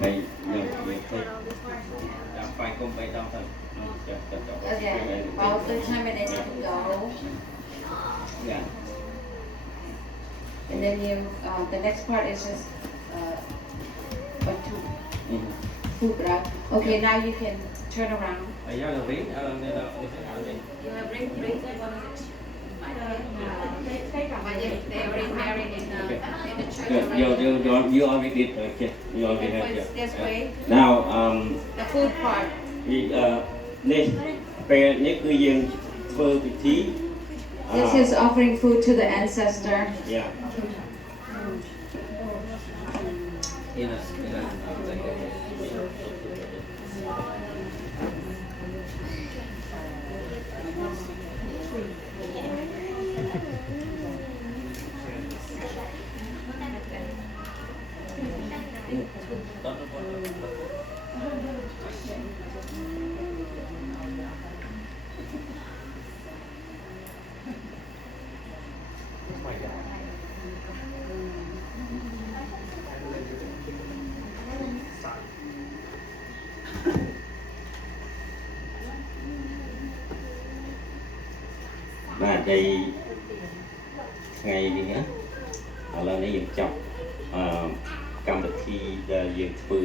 Đây, nhiều thôi. Phải cùng bay đâu thôi. Okay, about 35 minutes to go. Yeah. And then the next part is just what to food, right? Okay, now you can turn around. Bây giờ là ring, You have ring they already married in the church already. You already did, okay. You already have, This way. Now, The food part. This,ពេលនេះគឺយើងធ្វើពិធី This is offering food to the ancestor. Yeah. Và đây ngày đi nhá, là nàyយើងចាប់កម្មវិធីដែលយើងធ្វើ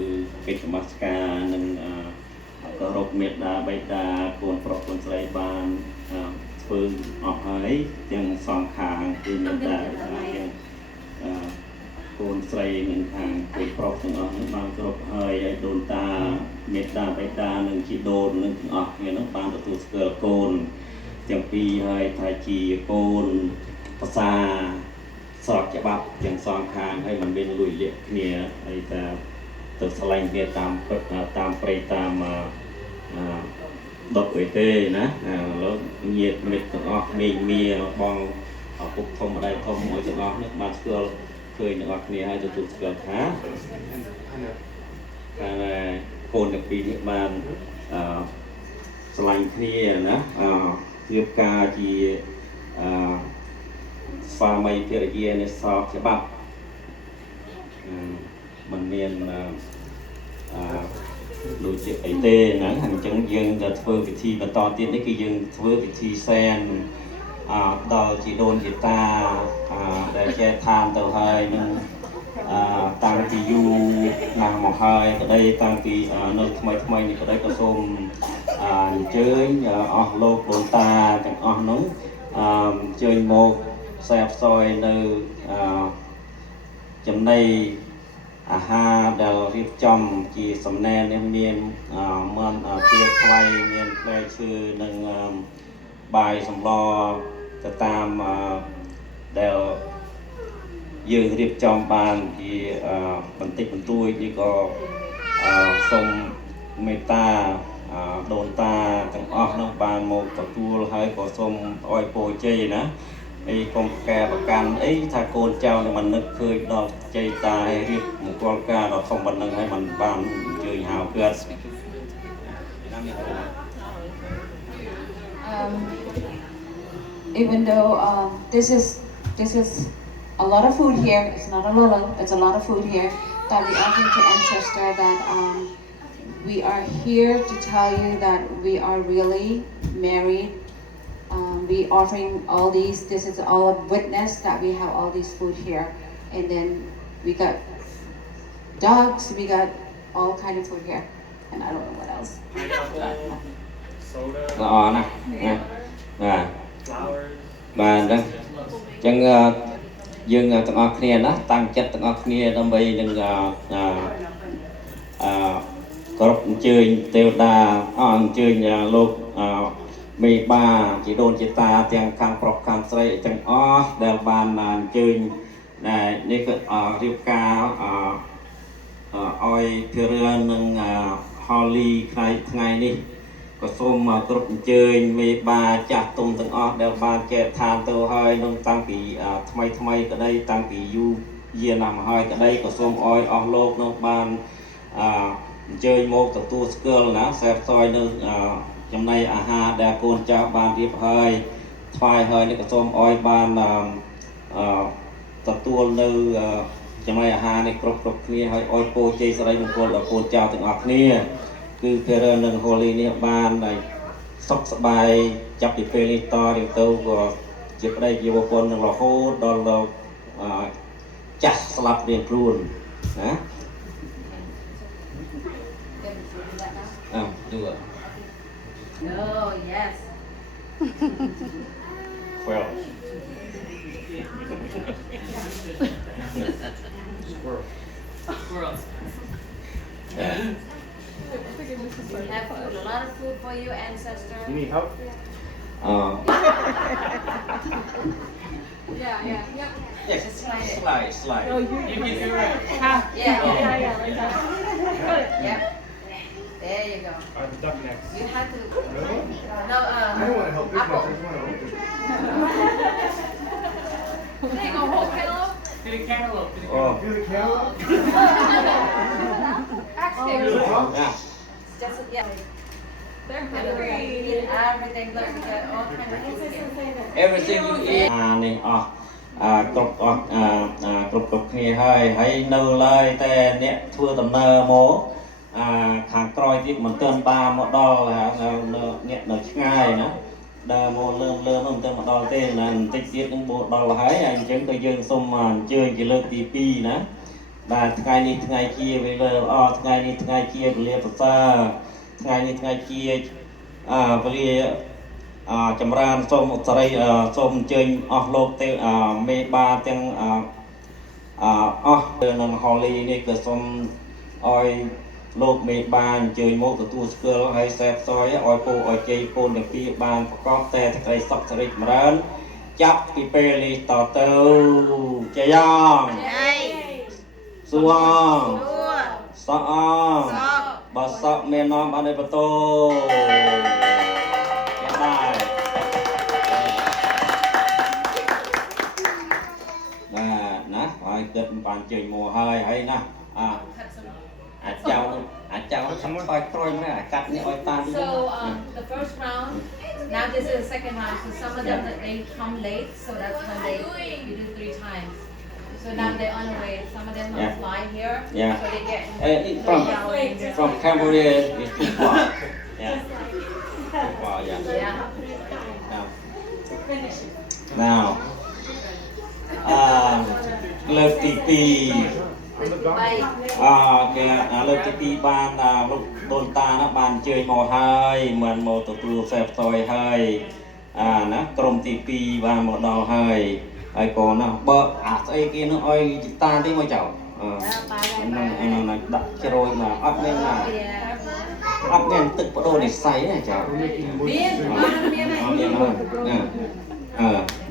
កិច្ចសមាសការនិងគោរពមេត្តាបិតាកូនប្រុសកូនស្រីបានធ្វើអស់ហើយទាំងសងខាងគឺមេត្តាបិតាទាំងកូនស្រីនិងខាងកូនប្រុសទាំងអស់នោះបានគ្រប់ហើយហើយដូនតាមេត្តាបិតានិងជីដូននឹងទាំងអស់គ្នានោះបានទទួលស្គាល់កូនទាំងពីរហើយថាជាកូនភាសាស្របច្បាប់ទាំងសងខាងហើយមិនមានលួចលាក់គ្នាហើយតែទៅឆ្លាញ់គ្នាតាមព្រៃតាមដុតអីទេណាលោកញាតិមិត្តទាំងអស់មីមីបងឪពុកធំម្ដាយធំមួយទាំងអស់នេះបានស្គាល់ឃើញទាំងអស់គ្នាហើយទទួលស្គាល់ថាកូនទាំងពីរនេះបានឆ្លាញ់គ្នាណារៀបការជាស្វាមីភរិយានៃស្របច្បាប់មិនមានដូចជាអីទេហ្នឹងអញ្ចឹងយើងទៅធ្វើពិធីបន្តទៀតនេះគឺយើងធ្វើពិធីសែនដល់ជីដូនជីតាដែលចេះឋានទៅហើយនឹងតាំងពីយូរណាស់មកហើយក្តីតាំងពីនៅថ្មីនេះក្តីក៏សូមអញ្ជើញអស់លោកដូនតាទាំងអស់នោះអញ្ជើញមកផ្សាយផ្សយនៅចំណីអាហារដែលរៀបចំជាសំណែននេះមានមានទាខ្វៃមានផ្លែឈើនិងបាយសម្លទៅតាមដែលយើងរៀបចំបានជាបន្តិចបន្តួចនេះក៏សូមមេត្តាដូនតាទាំងអស់នោះបានមកទទួលហើយក៏សូមអរគុណជ័យណាអីកុំកែប្រកាន់អីថាកូនចៅនឹងមិននឹកឃើញដល់ជ័យតាឲ្យរៀបមង្គលការដល់ធំប៉ុណ្ណឹងហើយមិនបានអញ្ជើញហៅគាត់ Even though this is a lot of food here, it's not a lot, it's a lot of food here that we offer to ancestor that we are here to tell you that we are really married. We offering all these. This is all a witness that we have all these food here, and then we got dogs. We got all kind of food here, and I don't know what else. Soda. Flowers. បាទចឹងយើងទាំងអស់គ្នាណាតាំងចិត្តទាំងអស់គ្នាដើម្បីនឹងគ្រប់អញ្ជើញទេវតាអញ្ជើញលោកមេបាជីដូនជីតាទាំងខាងប្រុសខាងស្រីទាំងអស់ដែលបានអញ្ជើញនេះគឺរៀបការឲ្យភារៈនឹងHolly ថ្ងៃនេះក៏សូមគ្រប់អញ្ជើញមេបាចាស់ទុំទាំងអស់ដែលបានចែកឋានទៅហើយនឹងតាំងពីថ្មីក្តីតាំងពីយូរយារណាស់មកហើយក្តីក៏សូមអោយអស់លោកនោះបានអញ្ជើញមកទទួលស្គាល់ណាខ្សែផ្សោយនៅចំណីអាហារដែលកូនចៅបានរៀបហើយថ្វាយហើយនេះក៏សូមអោយបានទទួលនៅ ចាំឲ្យអាហារនេះគ្រប់គ្នាឲ្យអោយពោជ័យសិរីមង្គលដល់កូនចៅទាំងអស់គ្នាគឺពេលនឹង Holy នេះបានហើយសុខសប្បាយចាប់ពីពេលនេះតរៀងទៅក៏ជាប្តីជាប្រពន្ធនឹងរហូតដល់ចាស់ស្លាប់រៀងខ្លួនណា do it. Oh, yes. Well. Squirrels. Yeah. We have food, a lot of food for you, ancestor. You need help? Yeah. Yes, Just slide it. slide. You can do it. Yeah. Like that. Yep. There you go. I have a duck next. You have to. Really? No, I don't want to help. This is my apple. first one. I hope. There you go, whole cantaloupe. Do the cantaloupe. Do the Oh. Do the cantaloupe? Actually, Yeah. just yeah. They're hungry. Eat everything. Look, we got all kinds of food here. Everything you eat. នេះអស់គ្រប់អស់គ្រប់គ្នាហើយនៅឡើយតែអ្នកធ្វើដំណើរមកខាងក្រោយទៀតមិនទាន់បានមកដល់អ្នកនៅឆ្ងាយណាដើរមកលើមិនទាន់មកដល់ទេណាបន្តិចទៀតនឹងមកដល់ហើយអញ្ចឹងក៏យើងសូមអញ្ជើញជាលើកទី2ណាបាទថ្ងៃនេះថ្ងៃជាវេលាល្អថ្ងៃនេះថ្ងៃជាវេលាប្រសើរថ្ងៃនេះថ្ងៃជាវេលាចម្រើនសូមឧត្តរីសូមអញ្ជើញអស់លោកទេមេបាទាំងអស់នៅក្នុង Holy នេះក៏សូមឲ្យលោកមេបាអញ្ជើញមកទទួលស្គាល់ឲ្យសេពសយឲ្យពូឲ្យជ័យកូនទាំងពីរបានប្រកបតែសេចក្តីសុខសេរីចម្រើនចាប់ពីពេលនេះតទៅចៃយ៉ងសួងសក់អងបើសក់មាននាំបានឲ្យបន្ទោយ៉ាងដែរបាទណាហើយគិតបានជើញមកហើយណាអាចចៅថយក្រោយមកអាកាត់នេះឲ្យតាម So the first round, now this is the second round. So some of them they come late, so that's when you do 3 times. So now they're on the way. Some of them will fly here, so they get from Cambodia is too far. Yeah. Too far, yeah. Now, lớp tí I'm the donkey. គេលើកទី2បានលោកដូនតាណាបានអញ្ជើញមកហើយមិនមកទទួលសេពសយហើយណាក្រុមទី2បានមកដល់ហើយក៏ណាបើស្អីគេនឹងឲ្យតាទេមកចៅហ្នឹងដាក់ជ្រោយមកអត់មានទឹកបដូរនិស្ស័យណាចៅ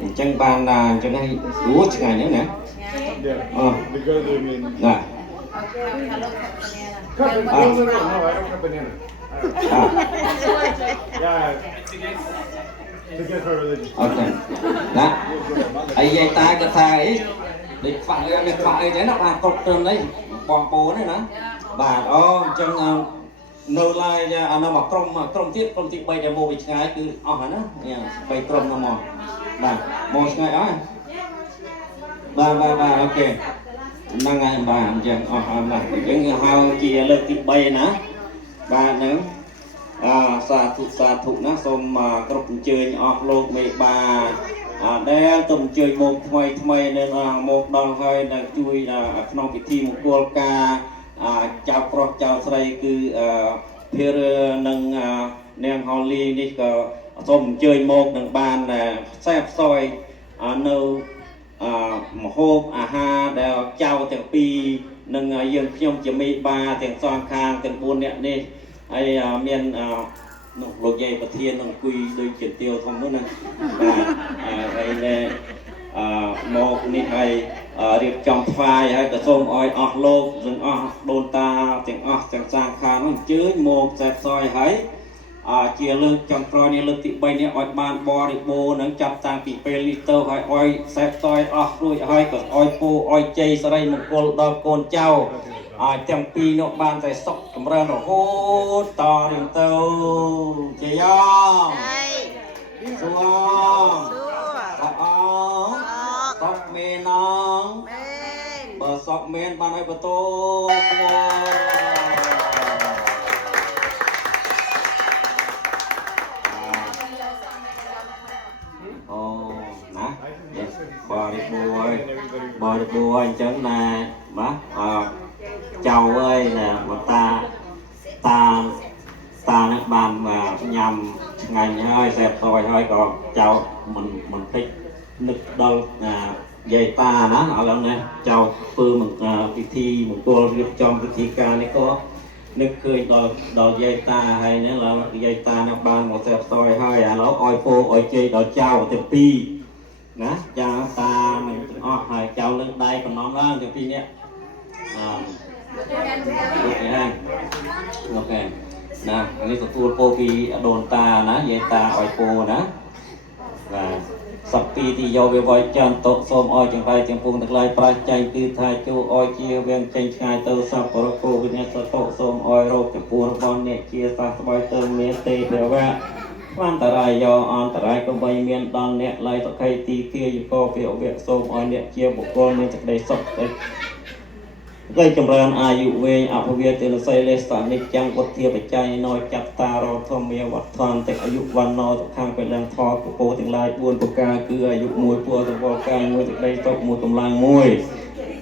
អញ្ចឹងបានអញ្ចឹងឲ្យរួចឆ្ងាញ់ហ្នឹងណា Yeah. The girl they mean. ណា Cut banana. No, I don't cut banana. Yeah. To get her religion. អូខេណាហើយយាយតាគាត់ថាអីដូចខ្វះអីចឹងណាបានគ្រប់ត្រឹមនេះបងប្អូនណាបាទអញ្ចឹងនៅឡើយនៅមកក្រុមទៀតក្រុមទី3ដែលមកពីឆ្ងាយគឺអស់ហើយណា3ក្រុមមកបាទមកឆ្ងាយអស់បាទអូខេហ្នឹងហើយបាទអញ្ចឹងអស់ហើយបាទអញ្ចឹងហៅជាលើកទី3ណាបាទហ្នឹងសាធុណាសូមគ្រប់អញ្ជើញអស់លោកមេបាដែលទៅអញ្ជើញមកថ្មីនៅមកដល់ហើយដែលជួយក្នុងពិធីមង្គលការចៅប្រុសចៅស្រីគឺភារនឹងនាង Holy នេះក៏សូមអញ្ជើញមកនឹងបានផ្សេងផ្សយនៅម្ហូបអាហារដែលចៅទាំងពីរនឹងយើងខ្ញុំជាមេបាទាំងសងខាងទាំង4នាក់នេះហើយមាននោះលោកយាយប្រធាននឹងអង្គុយដូចជាទាវធំនោះណាបាទហើយមកនេះហើយរៀបចំថ្វាយហើយក៏សូមឲ្យអស់លោកទាំងអស់ដូនតាទាំងអស់ទាំងសាងខាងនោះអញ្ជើញមកខ្សែផ្សយហើយជាលើកចុងក្រោយនេះលើកទី3នេះឲ្យបានបរិបូរណ៍នឹងចាប់តាំងពីពេលនេះទៅឲ្យខ្សែផ្សយអស់រួចហើយក៏ឲ្យពូឲ្យជ័យសិរីមង្គលដល់កូនចៅទាំងពីរនោះបានតែសុខចម្រើនរហូតតរៀងទៅជាយ៉ងសួងសក់អងសក់មេណងបើស อกเมนบ้านไอ้ประตูโอ้นะบริบูรณ์บริบูรณ์จังนะมะเจ้าเอ้ยนะมาตานักบานมาnhầm ngày hơi xẹp thôi thôi còn cháu mình thích nực đâu dây ta đó ở lần này cháu phương mình cái thi mình cô được trong cái thi ca này có nực khơi đò dây ta hay nữa là dây ta nó ban một xẹp thôi hơi nó oi phô oi chơi đò cháu từ pi nè cháu ta mình hay cháu lên đây còn nón ra từ pi nhé ok nè ini tutur kopi donta na yeta oipo na và sắp pi thì do về voi chân tổ xôm oi chẳng vai chẳng phung được lại pra chay từ thái chu oi chia ven chay khai tơ sắp pro cô bên nhà tổ xôm oi rô chẳng phung bon nè chia sa voi tơ mía tê bèo vạวันตรายยออันตรายก็ใบเมียนดอนเนี่ยไล่ตะไคร้ตีเกยก็เปียวเบียส้มออยเนี่ยเจียบุกโกนมันจะได้สดเลยgâyจำเริญอายุเวอภเวตินไซเลสานิจังวัฏเทียบใจน้อยจับตารอทอมเมียวัฏทอนแต่อายุวันนอตข้างเป็นแรงทอกุโปถึงลายบุญปกาคืออายุมวยปัวตะวกายมวยตะไคร้ตกมวยกำลังมวย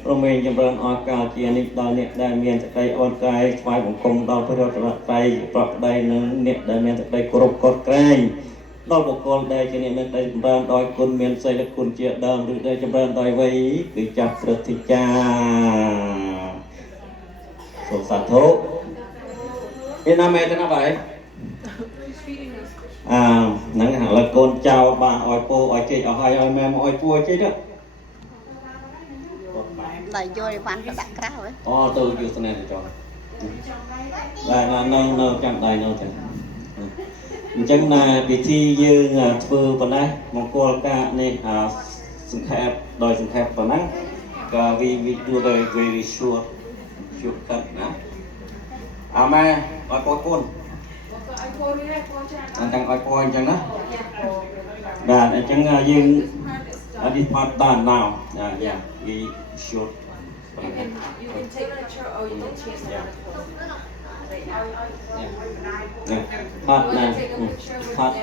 เราเมย์จำเริญอากาเกียนิดอนเนี่ยได้เมียนตะไคร้อ่อนกายฝ่ายของกรมดอนพระราชไตรปรับได้หนึ่งเนี่ยได้เมียนตะไคร้กรบกดแกล้งดอกบุกโกลได้จะเนี่ยได้จำเริญโดยคุณเมียนไซและคุณเจียดำหรือได้จำเริญโดยไว้คือจับประทิจาสุสานทุเป็นน้ำแม่จะน้ำอะไรนั่งหันละโกนเจ้าบ้านอ้อยโปอ้อยเจี๊ยอ้อยอ้อยแม่อ้อยปัวเจี๊ยด้วย Lại vô thì văn có đặt cáo ấy. Tôi vô thế này cho đây là nâng chẳng đây nâng chẳng chẳng là bị thi như thưa vào đây một cô ca này sừng khép đòi sừng khép vào nắng và vì đưa về very short cut nè mẹ oi coi con anh chẳng oi coi chẳng đó đàn anh chẳng dương đi mặt đàn nào dạ đi short You can take picture or you can change yeah the yeah hot nè take a picture with hot them.